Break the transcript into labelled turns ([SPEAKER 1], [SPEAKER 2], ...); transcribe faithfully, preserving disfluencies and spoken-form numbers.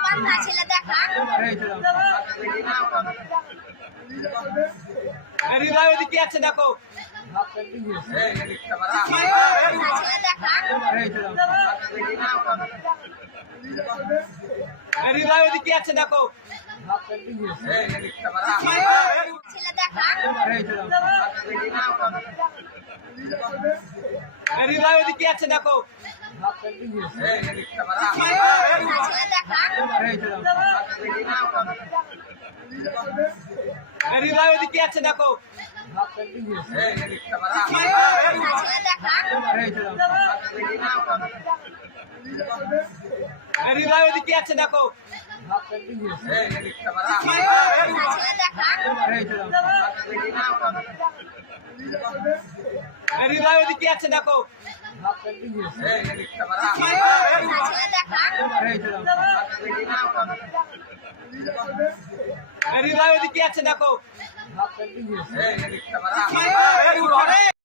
[SPEAKER 1] পান্না ছেলে দেখা
[SPEAKER 2] হৃদয় ওদিকে আছে দেখো
[SPEAKER 1] পান্না ছেলে দেখা
[SPEAKER 2] হৃদয় ওদিকে আছে দেখো
[SPEAKER 1] ছেলে দেখা
[SPEAKER 2] হৃদয় ওদিকে আছে দেখো
[SPEAKER 1] পান্না ছেলে দেখা
[SPEAKER 2] হৃদয় ওদিকে আছে দেখো
[SPEAKER 1] পান্না ছেলে দেখা
[SPEAKER 2] হৃদয় ওদিকে আছে দেখো
[SPEAKER 1] পান্না ছেলে দেখা
[SPEAKER 2] হৃদয় ওদিকে আছে দেখো
[SPEAKER 1] পান্না ছেলে দেখা
[SPEAKER 2] হৃদয় ওদিকে আছে দেখো